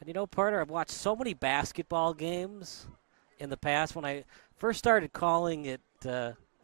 And you know, Porter, I've watched so many basketball games in the past. When I first started calling it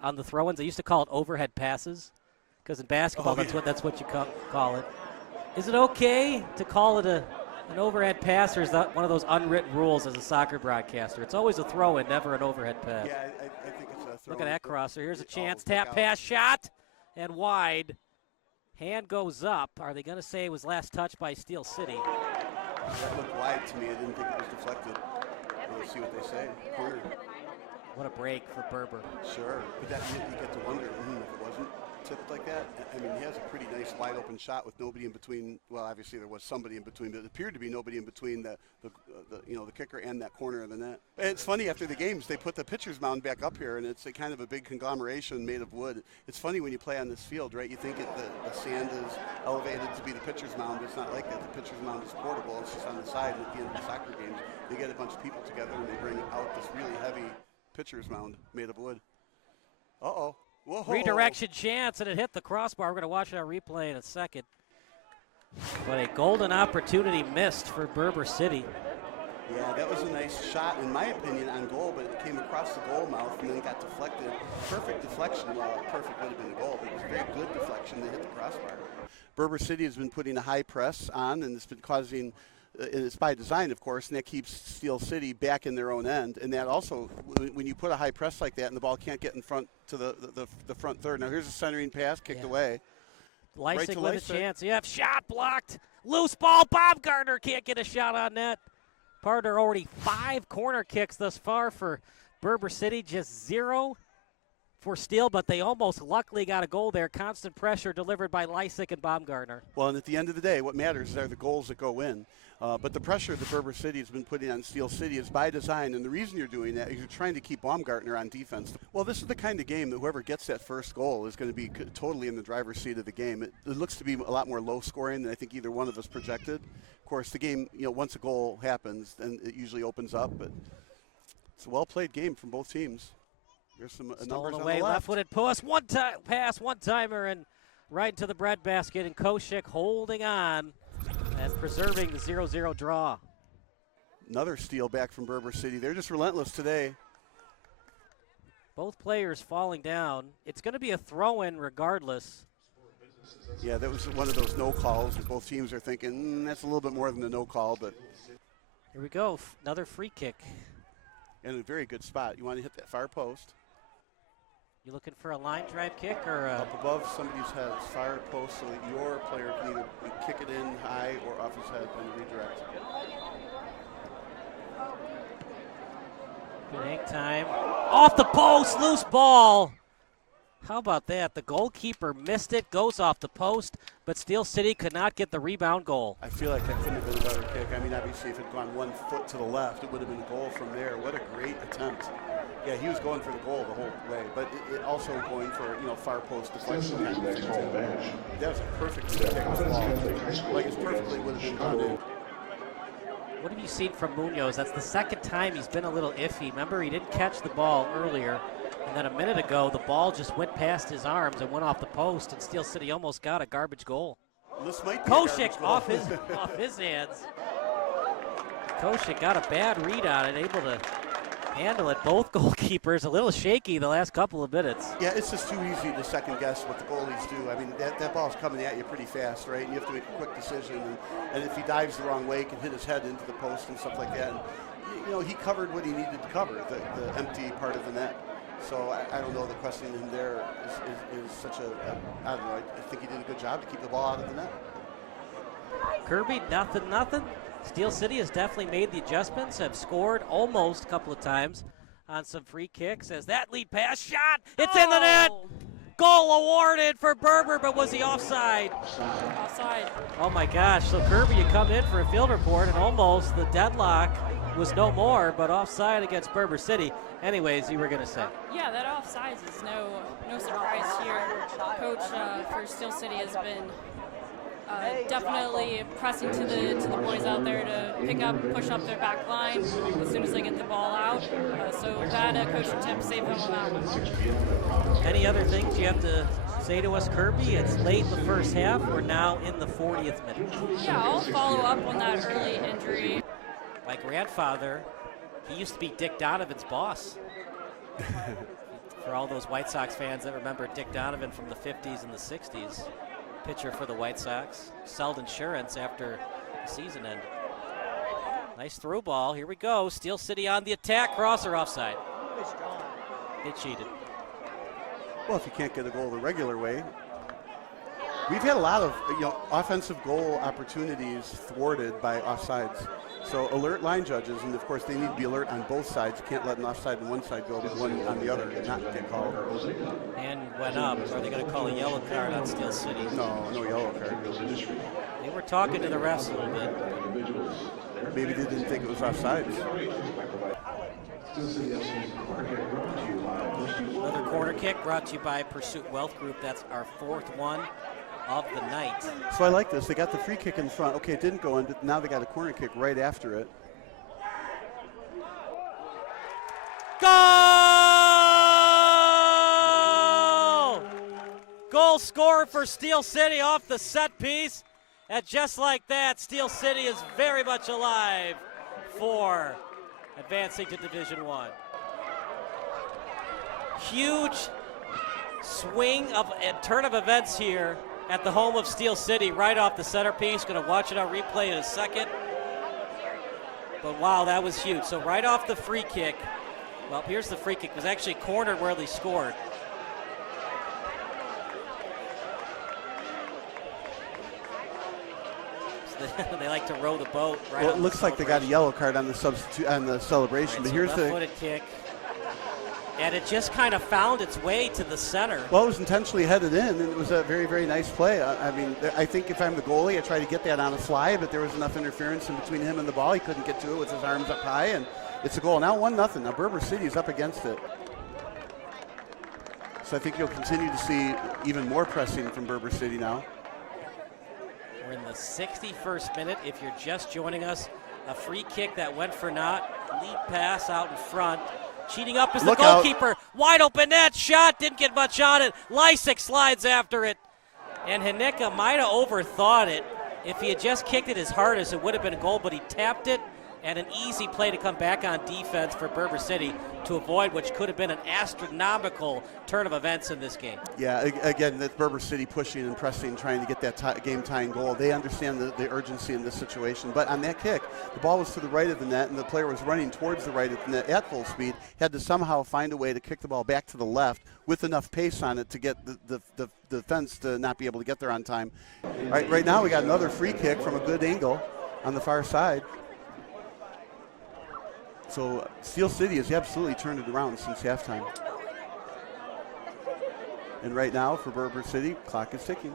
on the throw-ins, I used to call it overhead passes because in basketball, that's what you call it. Is it okay to call it an overhead pass, or is that one of those unwritten rules as a soccer broadcaster? It's always a throw-in, never an overhead pass. Yeah, I think it's a throw-in. Look at that crosser. Here's a chance. Tap, pass, shot, and wide. Hand goes up. Are they going to say it was last touched by Steel City? That looked wide to me. I didn't think it was deflected. We'll see what they say. Corner. What a break for Berber. Sure, but that you get to wonder if it wasn't tipped like that. I mean, he has a pretty nice wide open shot with nobody in between. Well, obviously there was somebody in between, but it appeared to be nobody in between the kicker and that corner of the net. And it's funny, after the games they put the pitcher's mound back up here, and it's a kind of a big conglomeration made of wood. It's funny when you play on this field, right? You think the sand is elevated to be the pitcher's mound, but it's not like that. The pitcher's mound is portable. It's just on the side. And at the end of the soccer games, they get a bunch of people together and they bring out this really heavy pitcher's mound made of wood. Uh-oh. Whoa. Redirection chance, and it hit the crossbar. We're going to watch it on replay in a second. But a golden opportunity missed for Berber City. Yeah, that was a nice shot, in my opinion, on goal, but it came across the goal mouth and then got deflected. Perfect deflection. Well, perfect would have been a goal, but it was a very good deflection to hit the crossbar. Berber City has been putting a high press on, and it's been causing, it's by design, of course, and that keeps Steel City back in their own end. And that also, when you put a high press like that and the ball can't get in front to the front third. Now here's a centering pass, kicked away. Lysik with a chance. Yep, shot blocked. Loose ball. Baumgartner can't get a shot on net. Partner already 5 corner kicks thus far for Berber City, just 0 for Steel, but they almost luckily got a goal there. Constant pressure delivered by Lysik and Baumgartner. Well, and at the end of the day, what matters are the goals that go in. But the pressure that Berber City has been putting on Steel City is by design, and the reason you're doing that is you're trying to keep Baumgartner on defense. Well, this is the kind of game that whoever gets that first goal is going to be totally in the driver's seat of the game. It looks to be a lot more low-scoring than I think either one of us projected. Of course, the game, once a goal happens, then it usually opens up. But it's a well-played game from both teams. There's some numbers on the left. Left-footed pass, one-timer, and right into the breadbasket. And Koshik holding on and preserving the 0-0 draw. Another steal back from Berber City. They're just relentless today. Both players falling down. It's going to be a throw-in regardless. Yeah, that was one of those no calls that both teams are thinking, that's a little bit more than a no call, but. Here we go, another free kick. In a very good spot. You want to hit that far post. You looking for a line drive kick or up above somebody's head, far post, so that your player can either kick it in high or off his head and redirect. Good hang time. Off the post, loose ball. How about that? The goalkeeper missed it, goes off the post, but Steel City could not get the rebound goal. I feel like that couldn't have been a better kick. I mean, obviously, if it had gone 1 foot to the left, it would have been a goal from there. What a great attempt. Yeah, he was going for the goal the whole way, but it also going for, far post deflection. That was a perfect kick. Like, it perfectly would have been gone in. What have you seen from Munoz? That's the second time he's been a little iffy. Remember, he didn't catch the ball earlier. And then a minute ago, the ball just went past his arms and went off the post, and Steel City almost got a garbage goal. This might be Koshik off his hands. Koshik got a bad read on it, able to handle it. Both goalkeepers a little shaky the last couple of minutes. Yeah, it's just too easy to second guess what the goalies do. I mean, that ball's coming at you pretty fast, right? And you have to make a quick decision. And if he dives the wrong way, he can hit his head into the post and stuff like that. And, he covered what he needed to cover, the empty part of the net. So I don't know, the question in there is such I don't know, I think he did a good job to keep the ball out of the net. Kirby, nothing. Steel City has definitely made the adjustments, have scored almost a couple of times on some free kicks as that lead pass shot, it's in the net! Goal awarded for Berber, but was he offside? Offside. Oh my gosh, so Kirby, you come in for a field report and almost the deadlock was no more, but offside against Berber City. Anyways, you were going to say. Yeah, that offsides is no surprise here. Coach for Steel City has been definitely pressing to the boys out there to pick up, push up their back line as soon as they get the ball out. So that coaching tip saved them on that one. Any other things you have to say to us, Kirby? It's late in the first half. We're now in the 40th minute. Yeah, I'll follow up on that early injury. My grandfather, he used to be Dick Donovan's boss. For all those White Sox fans that remember Dick Donovan from the 50s and the 60s, pitcher for the White Sox, sold insurance after the season ended. Nice through ball. Here we go. Steel City on the attack. Cross or offside? They cheated. Well, if you can't get a goal the regular way. We've had a lot of offensive goal opportunities thwarted by offsides. So alert line judges, and of course they need to be alert on both sides. You can't let an offside on one side go to one on the other and not get called. And went up. Are they going to call a yellow card on Steel City? No yellow card. They were talking to the refs a little bit. Maybe they didn't think it was offsides. Another corner kick brought to you by Pursuit Wealth Group. That's our 4th one of the night. So I like this. They got the free kick in front. Okay, it didn't go in, but now they got a corner kick right after it. Goal! Goal scored for Steel City off the set piece. And just like that, Steel City is very much alive for advancing to Division I. Huge swing of a turn of events here at the home of Steel City, right off the centerpiece. Going to watch it on replay in a second. But wow, that was huge. So right off the free kick, well, here's the free kick. It was actually cornered where they scored. So they like to row the boat. Right. Well, it looks like they got a yellow card on the substitute on the celebration. Right, but so here's the left-footed kick. And it just kind of found its way to the center. Well, it was intentionally headed in, and it was a very, very nice play. I mean, I think if I'm the goalie, I try to get that on a fly, but there was enough interference in between him and the ball. He couldn't get to it with his arms up high, and it's a goal. Now 1-0. Now Berber City is up against it. So I think you'll continue to see even more pressing from Berber City now. We're in the 61st minute. If you're just joining us, a free kick that went for naught. Lead pass out in front. Cheating up is the goalkeeper. Wide open net. Shot. Didn't get much on it. Lysick slides after it. And Hanicka might have overthought it. If he had just kicked it as hard as it would have been a goal, but he tapped it. And an easy play to come back on defense for Berber City to avoid which could have been an astronomical turn of events in this game. Yeah, again, that's Berber City pushing and pressing, trying to get that game-tying goal. They understand the urgency in this situation. But on that kick, the ball was to the right of the net, and the player was running towards the right of the net at full speed. Had to somehow find a way to kick the ball back to the left with enough pace on it to get the defense to not be able to get there on time. Right now we got another free kick from a good angle on the far side. So Steel City has absolutely turned it around since halftime. And right now for Berber City, clock is ticking.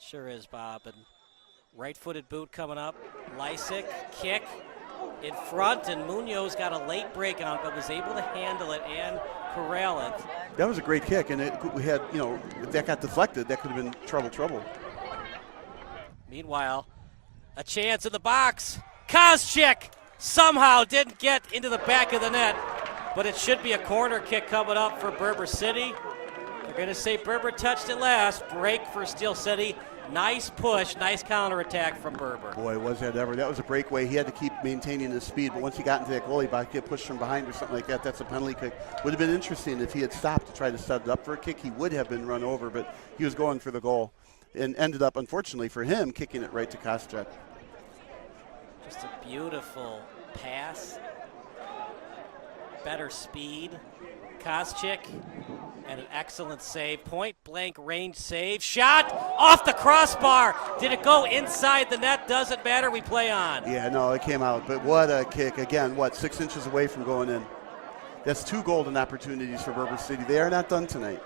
Sure is, Bob. And right-footed boot coming up. Lysick, kick in front, and Munoz got a late break on it, but was able to handle it and corral it. That was a great kick, and we had, if that got deflected, that could have been trouble. Meanwhile, a chance in the box. Koscheck somehow didn't get into the back of the net, but it should be a corner kick coming up for Berber City. They're going to say Berber touched it last. Break for Steel City. Nice push, nice counterattack from Berber. Boy, was that ever. That was a breakaway. He had to keep maintaining his speed, but once he got into that goalie box, get pushed from behind or something like that, that's a penalty kick. Would have been interesting if he had stopped to try to set it up for a kick. He would have been run over, but he was going for the goal and ended up, unfortunately for him, kicking it right to Koscheck. Just a beautiful pass. Better speed. Koscheck, and an excellent save. Point blank range save. Shot off the crossbar. Did it go inside the net? Doesn't matter. We play on. Yeah, no, it came out. But what a kick. Again, 6 inches away from going in. That's 2 golden opportunities for Berber City. They are not done tonight.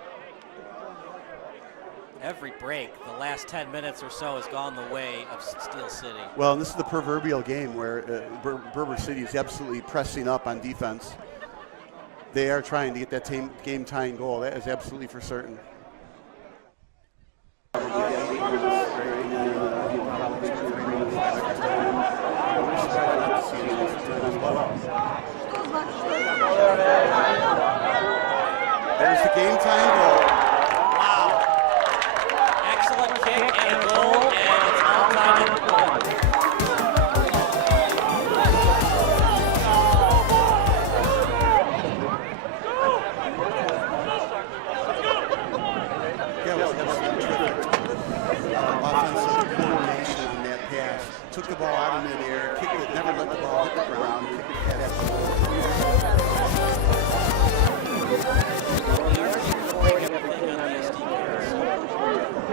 Every break, the last 10 minutes or so, has gone the way of Steel City. Well, and this is the proverbial game where Berber City is absolutely pressing up on defense. They are trying to get that game-tying goal. That is absolutely for certain. There's the game-tying goal. Wow. Excellent kick and a goal, and it's all tied up. offensive coordination on that pass. Took the ball out of midair, kicked it, never let the ball hit the ground, kicked it